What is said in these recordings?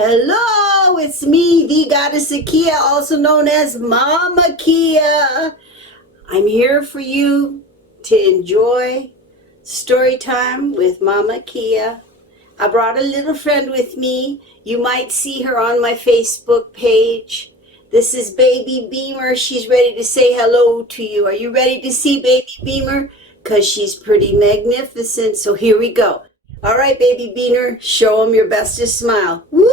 Hello, it's me, the Goddess Kay, also known as Mama Kay. I'm here for you to enjoy story time with Mama Kay. I brought a little friend with me. You might see her on my Facebook page. This is Baby Beamer. She's ready to say hello to you. Are you ready to see Baby Beamer? Because she's pretty magnificent. So here we go. All right, Baby Beamer, show them your bestest smile. Woo,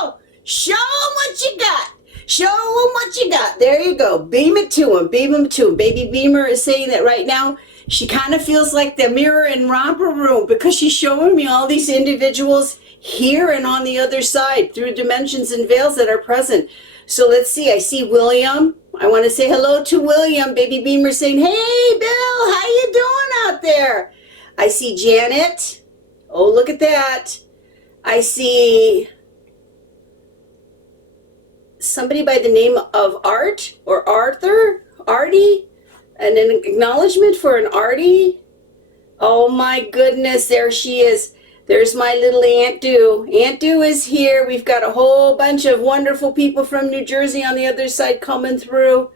girl! Show them what you got. Show them what you got. There you go. Beam it to him. Beam him to him. Baby Beamer is saying that right now she kind of feels like the mirror in Romper Room because she's showing me all these individuals here and on the other side through dimensions and veils that are present. So let's see. I see William. I want to say hello to William. Baby Beamer saying, hey, Bill, how you doing out there? I see Janet. Oh, look at that. I see somebody by the name of Art or Artie, and an acknowledgement for an Artie. Oh my goodness, there she is. There's my little Aunt Dew. Aunt Dew is here. We've got a whole bunch of wonderful people from New Jersey on the other side coming through.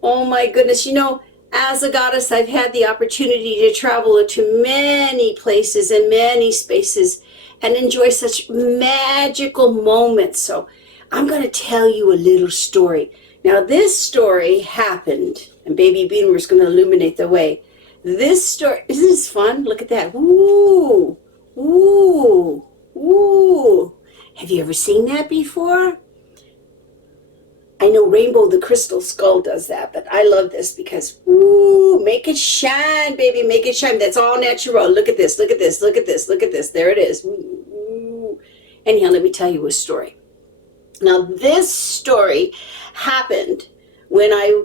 Oh my goodness, you know, as a goddess, I've had the opportunity to travel to many places and many spaces and enjoy such magical moments. So I'm going to tell you a little story. Now, this story happened, and Baby Beamer is going to illuminate the way. This story, isn't this fun? Look at that. Ooh, ooh, ooh. Have you ever seen that before? I know Rainbow the Crystal Skull does that, but I love this because, ooh, make it shine, baby, make it shine. That's all natural. Look at this, look at this, look at this, look at this. There it is. Ooh. Anyhow, let me tell you a story. Now, this story happened when I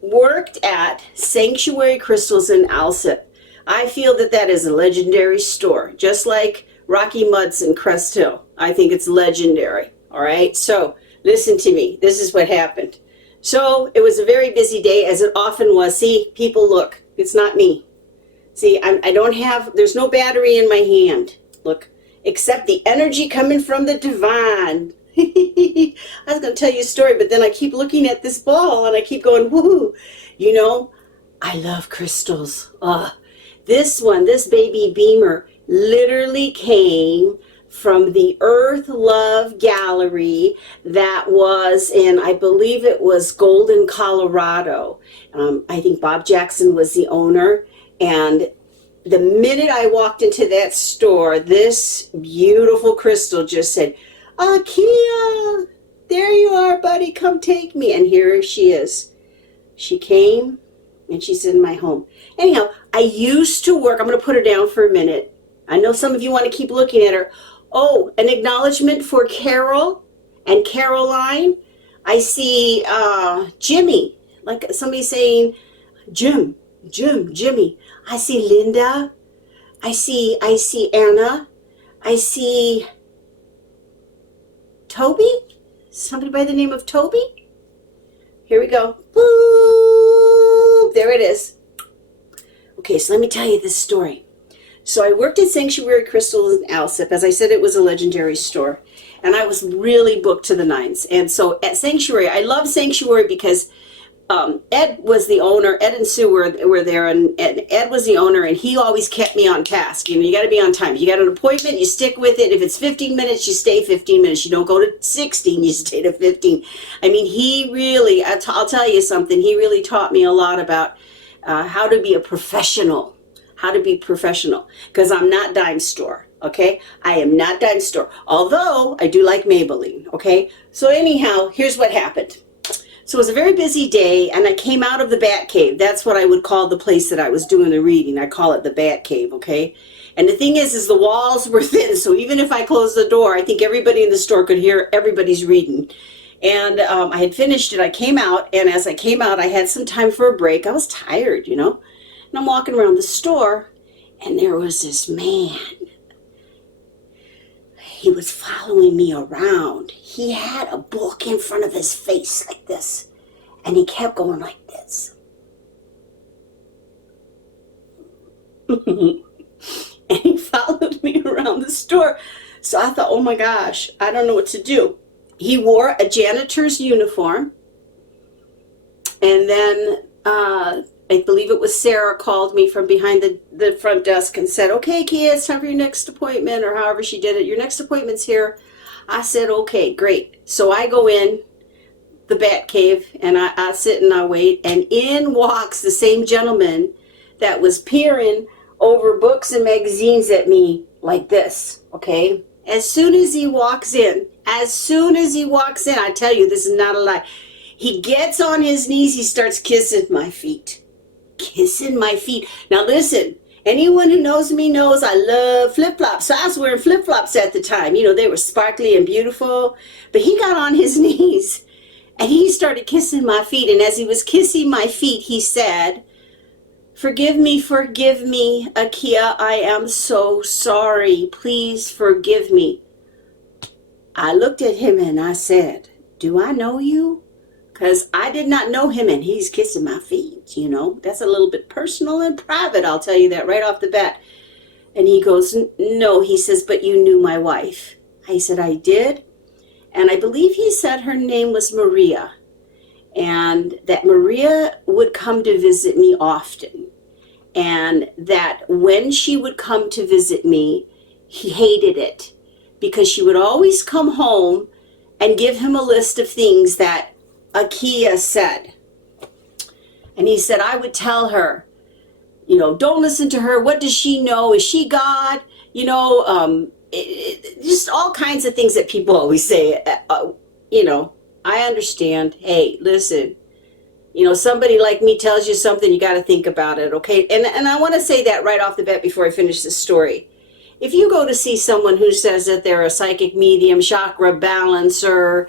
worked at Sanctuary Crystals in Alsip. I feel that that is a legendary store, just like Rocky Mud's in Crest Hill. I think it's legendary, all right? So, listen to me. This is what happened. So it was a very busy day, as it often was. See, people, look. It's not me. See, I don't have, there's no battery in my hand. Look, except the energy coming from the divine. I was going to tell you a story, but then I keep looking at this ball and I keep going, woohoo. You know, I love crystals. This one, this Baby Beamer, literally came from the Earth Love Gallery that was in, I believe it was Golden, Colorado. I think Bob Jackson was the owner. And the minute I walked into that store, this beautiful crystal just said, Kay, there you are, buddy, come take me. And here she is. She came and she's in my home. Anyhow, I used to work, I'm going to put her down for a minute. I know some of you want to keep looking at her. Oh, an acknowledgement for Carol and Caroline. I see Jimmy, like somebody saying, Jimmy. I see Linda. I see Anna. I see Toby. Somebody by the name of Toby. Here we go. Boop. There it is. Okay, so let me tell you this story. So I worked at Sanctuary Crystals in Alsip. As I said, it was a legendary store. And I was really booked to the nines. And so at Sanctuary, I love Sanctuary because Ed was the owner. Ed and Sue were there. And Ed was the owner. And he always kept me on task. You know, you got to be on time. You got an appointment, you stick with it. If it's 15 minutes, you stay 15 minutes. You don't go to 16, you stay to 15. I mean, he really, I'll tell you something. He really taught me a lot about how to be a professional. How to be professional, because I'm not dime store, okay? I am not dime store, although I do like Maybelline, okay? So anyhow, here's what happened. So it was a very busy day, and I came out of the Bat Cave. That's what I would call the place that I was doing the reading. I call it the Bat Cave, okay? And the thing is the walls were thin, so even if I closed the door, I think everybody in the store could hear everybody's reading. And I had finished it. I came out, and as I came out, I had some time for a break. I was tired, you know? And I'm walking around the store, and there was this man. He was following me around. He had a book in front of his face like this, and he kept going like this. And he followed me around the store. So I thought, oh my gosh, I don't know what to do. He wore a janitor's uniform. And then I believe it was Sarah called me from behind the front desk and said, okay, Kia, it's time for your next appointment, or however she did it. Your next appointment's here. I said, okay, great. So I go in the bat cave and I sit and I wait, and in walks the same gentleman that was peering over books and magazines at me like this, okay? As soon as he walks in, I tell you, this is not a lie, he gets on his knees, he starts kissing my feet. Kissing my feet. Now listen, anyone who knows me knows I love flip-flops. So I was wearing flip-flops at the time. You know, they were sparkly and beautiful. But he got on his knees and he started kissing my feet. And as he was kissing my feet, he said, forgive me, Akia. I am so sorry. Please forgive me. I looked at him and I said, do I know you? Because I did not know him, and he's kissing my feet, you know. That's a little bit personal and private, I'll tell you that right off the bat. And he goes, no, he says, but you knew my wife. I said, I did. And I believe he said her name was Maria, and that Maria would come to visit me often. And that when she would come to visit me, he hated it because she would always come home and give him a list of things that Akia said. And he said, I would tell her, you know, don't listen to her. What does she know? Is she God? You know, just all kinds of things that people always say. You know, I understand. Hey, listen, you know, somebody like me tells you something, you got to think about it, okay? And I want to say that right off the bat before I finish this story. If you go to see someone who says that they're a psychic medium, chakra balancer,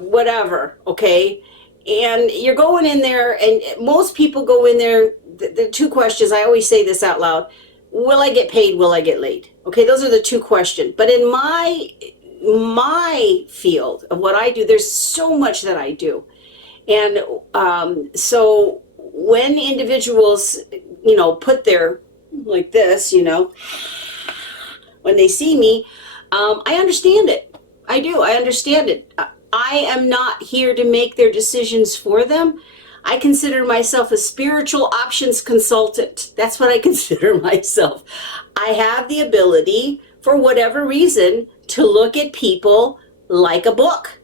whatever, okay? And you're going in there, and most people go in there, the two questions, I always say this out loud, will I get paid, will I get laid? Okay, those are the two questions. But in my field of what I do, there's so much that I do. And so when individuals, you know, put their, like this, you know, when they see me, I understand it. I do. I understand it. I am not here to make their decisions for them. I consider myself a spiritual options consultant. That's what I consider myself. I have the ability, for whatever reason, to look at people like a book.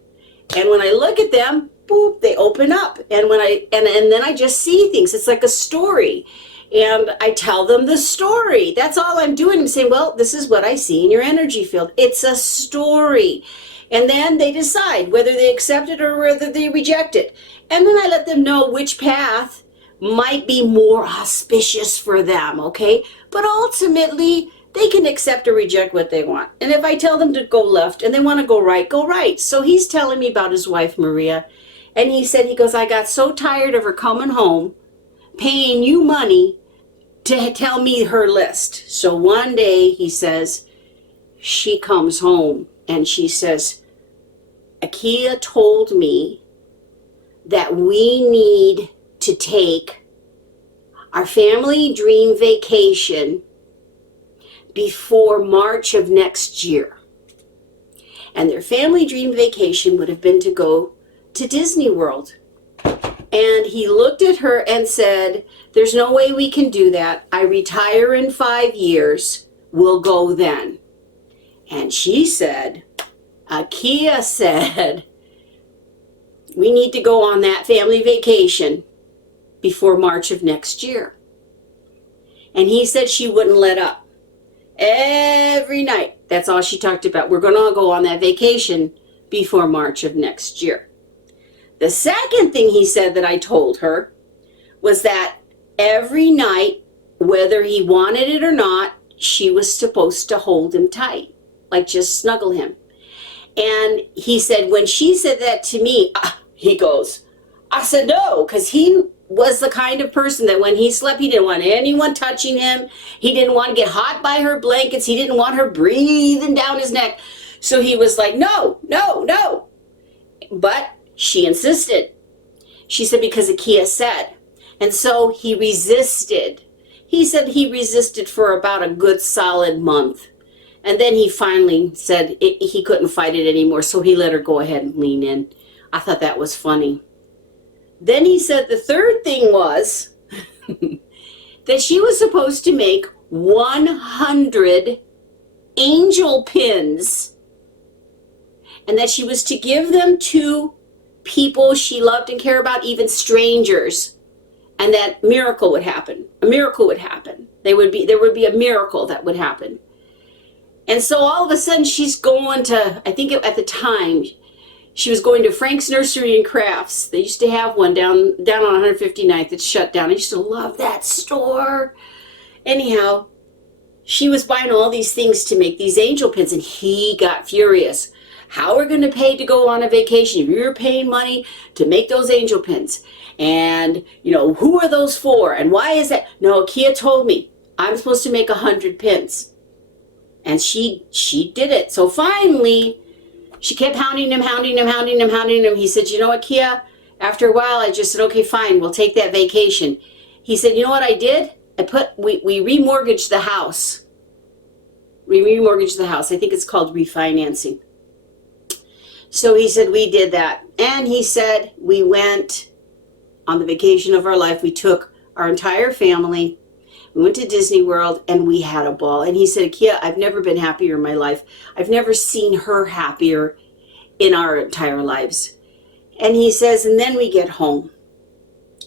And when I look at them, boop, they open up. And when and then I just see things. It's like a story. And I tell them the story. That's all I'm doing. I'm saying, well, this is what I see in your energy field. It's a story. And then they decide whether they accept it or whether they reject it. And then I let them know which path might be more auspicious for them, okay? But ultimately, they can accept or reject what they want. And if I tell them to go left and they want to go right, go right. So he's telling me about his wife, Maria. And he said, he goes, I got so tired of her coming home, paying you money to tell me her list. So one day, he says, she comes home and she says, Akia told me that we need to take our family dream vacation before March of next year. And their family dream vacation would have been to go to Disney World. And he looked at her and said, there's no way we can do that. I retire in 5 years. We'll go then. And she said, Akia said, we need to go on that family vacation before March of next year. And he said she wouldn't let up. Every night, that's all she talked about. We're going to go on that vacation before March of next year. The second thing he said that I told her was that every night, whether he wanted it or not, she was supposed to hold him tight, like just snuggle him. And he said, when she said that to me, he goes, I said no, because he was the kind of person that when he slept, he didn't want anyone touching him. He didn't want to get hot by her blankets. He didn't want her breathing down his neck. So he was like, no, no, no. But she insisted. She said, because Akia said. And so he resisted. He said he resisted for about a good solid month. And then he finally said he couldn't fight it anymore, so he let her go ahead and lean in. I thought that was funny. Then he said the third thing was that she was supposed to make 100 angel pins, and that she was to give them to people she loved and cared about, even strangers, and that miracle would happen. A miracle would happen. There would be a miracle that would happen. And so all of a sudden she's going to, I think at the time, she was going to Frank's Nursery and Crafts. They used to have one down on 159th. It's shut down. I used to love that store. Anyhow, she was buying all these things to make these angel pins, and he got furious. How are we going to pay to go on a vacation if you're paying money to make those angel pins? And, you know, who are those for? And why is that? No, Kia told me I'm supposed to make 100 pins. And she did it. So finally, she kept hounding him. He said, you know what, Kia? After a while, I just said, okay, fine, we'll take that vacation. He said, you know what I did? We remortgaged the house. We remortgaged the house. I think it's called refinancing. So he said, we did that. And he said, we went on the vacation of our life. We took our entire family. We went to Disney World, and we had a ball. And he said, Kia, I've never been happier in my life. I've never seen her happier in our entire lives. And he says, and then we get home.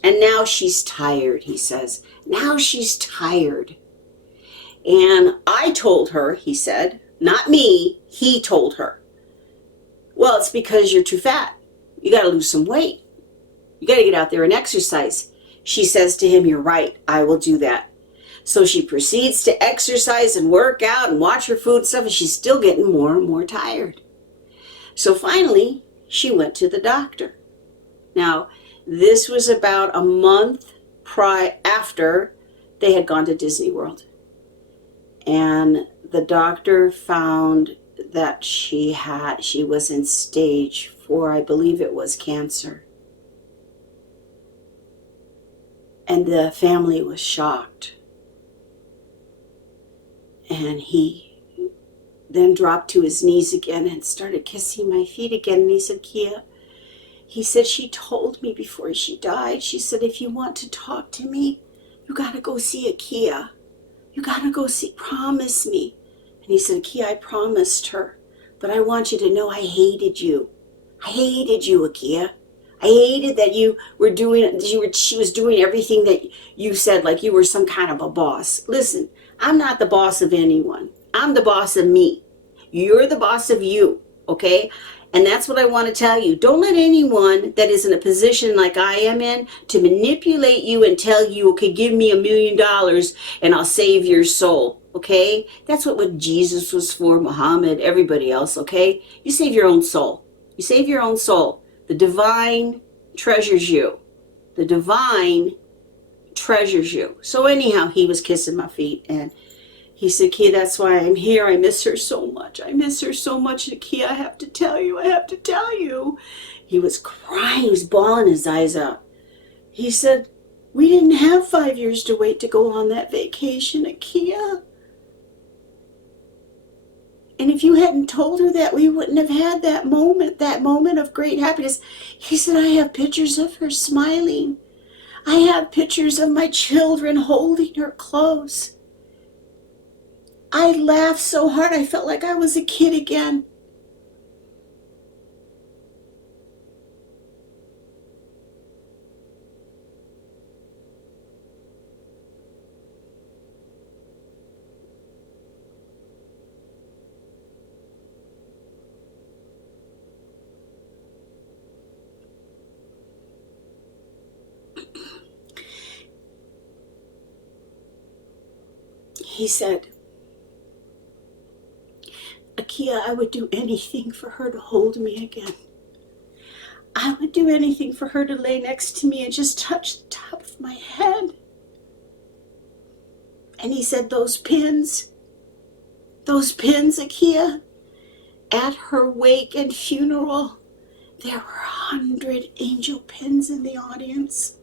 And now she's tired, he says. Now she's tired. And I told her, he said, not me, he told her, well, it's because you're too fat. You got to lose some weight. You got to get out there and exercise. She says to him, you're right, I will do that. So she proceeds to exercise and work out and watch her food and stuff, and she's still getting more and more tired. So finally, she went to the doctor. Now, this was about a month after they had gone to Disney World. And the doctor found that she was in stage 4, I believe it was cancer. And the family was shocked. And he then dropped to his knees again and started kissing my feet again. And he said, Kia, he said, she told me before she died, she said, if you want to talk to me, you got to go see a Kia. You got to go see, promise me. And he said, Kia, I promised her, but I want you to know I hated you. I hated you, Akia. I hated that she was doing everything that you said, like you were some kind of a boss. Listen, I'm not the boss of anyone. I'm the boss of me. You're the boss of you, okay? And that's what I want to tell you. Don't let anyone that is in a position like I am in to manipulate you and tell you, okay, give me $1 million and I'll save your soul, okay? That's what Jesus was for, Muhammad, everybody else, okay? You save your own soul. You save your own soul. The divine treasures you. The divine treasures you. So anyhow, he was kissing my feet, and he said, Kia, that's why I'm here. I miss her so much. I miss her so much. Kia, I have to tell you. I have to tell you. He was crying. He was bawling his eyes out. He said, we didn't have 5 years to wait to go on that vacation, Kia. And if you hadn't told her that, we wouldn't have had that moment of great happiness. He said, I have pictures of her smiling. I have pictures of my children holding her close. I laughed so hard, I felt like I was a kid again. He said, Akia, I would do anything for her to hold me again. I would do anything for her to lay next to me and just touch the top of my head. And he said, those pins, Akia, at her wake and funeral, there were 100 angel pins in the audience.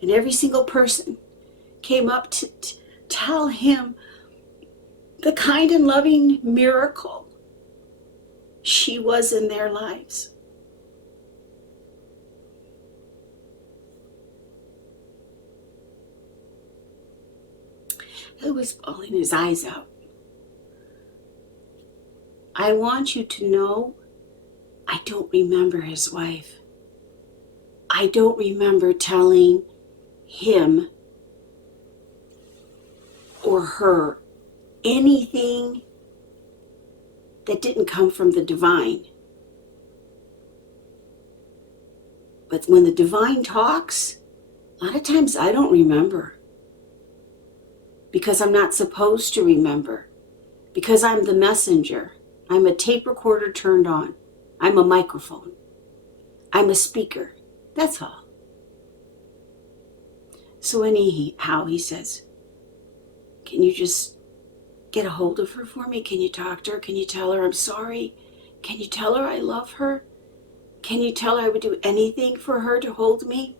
And every single person came up to tell him the kind and loving miracle she was in their lives. He was bawling his eyes out. I want you to know, I don't remember his wife. I don't remember telling him or her anything that didn't come from the divine. But when the divine talks, a lot of times I don't remember. Because I'm not supposed to remember. Because I'm the messenger. I'm a tape recorder turned on. I'm a microphone. I'm a speaker. That's all. So anyhow, he says, can you just get a hold of her for me? Can you talk to her? Can you tell her I'm sorry? Can you tell her I love her? Can you tell her I would do anything for her to hold me?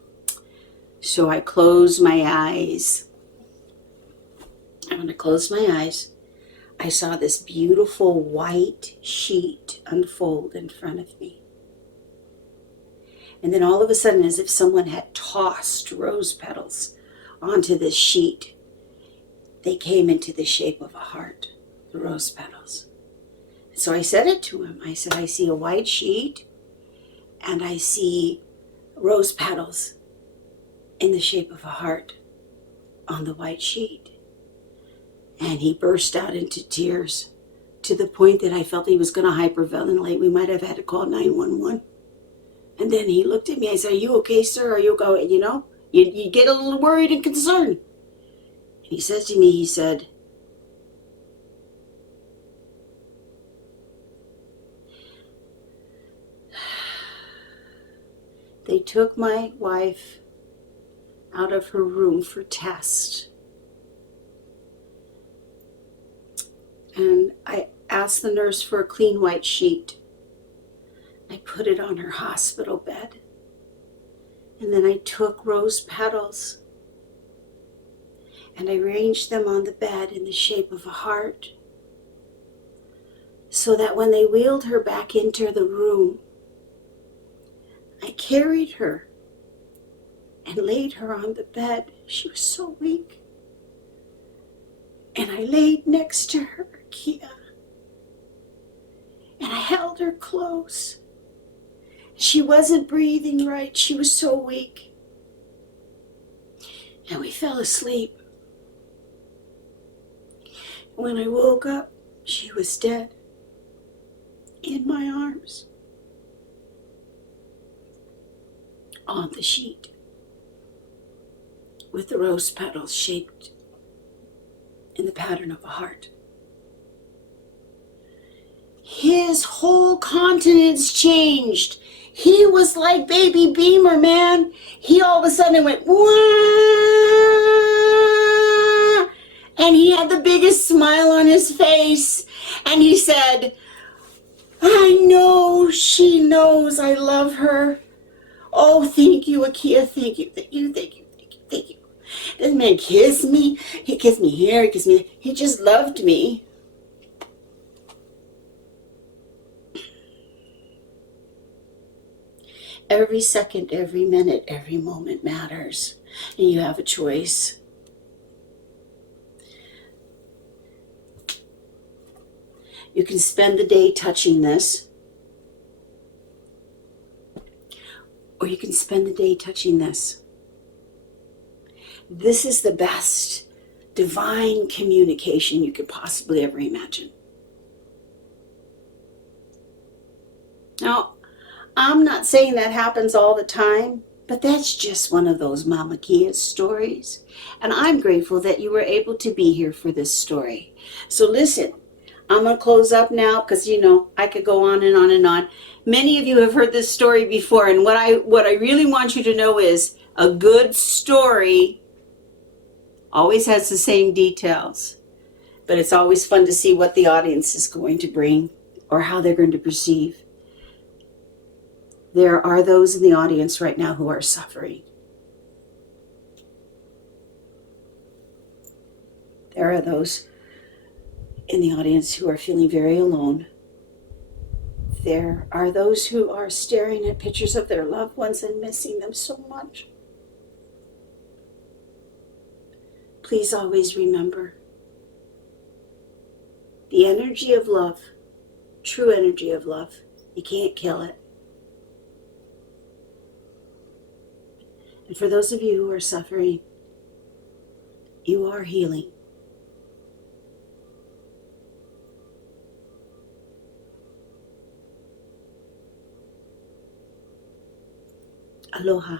So I closed my eyes. And when I closed my eyes, I saw this beautiful white sheet unfold in front of me. And then all of a sudden, as if someone had tossed rose petals onto this sheet, they came into the shape of a heart, the rose petals. So I said it to him. I said, I see a white sheet and I see rose petals in the shape of a heart on the white sheet. And he burst out into tears to the point that I felt he was going to hyperventilate. We might have had to call 911. And then he looked at me. I said, are you okay, sir? Are you okay? You know, you get a little worried and concerned. And he says to me, he said, they took my wife out of her room for tests. And I asked the nurse for a clean white sheet. I put it on her hospital bed. And then I took rose petals and I arranged them on the bed in the shape of a heart, so that when they wheeled her back into the room, I carried her and laid her on the bed. She was so weak. And I laid next to her, Kia. And I held her close. She wasn't breathing right. She was so weak. And we fell asleep. When I woke up, she was dead in my arms on the sheet with the rose petals shaped in the pattern of a heart. His whole countenance changed. He was like Baby Beamer, man. He all of a sudden went, wah! And he had the biggest smile on his face. And he said, I know she knows I love her. Oh, thank you, Akia. Thank you, thank you, thank you, thank you, thank you. This man kissed me. He kissed me here. He kissed me. He just loved me. Every second, every minute, every moment matters. And you have a choice. You can spend the day touching this, or you can spend the day touching this. This is the best divine communication you could possibly ever imagine. Now, I'm not saying that happens all the time, but that's just one of those Mamakeeya stories. And I'm grateful that you were able to be here for this story. So listen, I'm going to close up now because, you know, I could go on and on and on. Many of you have heard this story before, and what I really want you to know is a good story always has the same details, but it's always fun to see what the audience is going to bring or how they're going to perceive. There are those in the audience right now who are suffering. There are those in the audience who are feeling very alone. There are those who are staring at pictures of their loved ones and missing them so much. Please always remember the energy of love, true energy of love. You can't kill it. And for those of you who are suffering, you are healing. Aloha.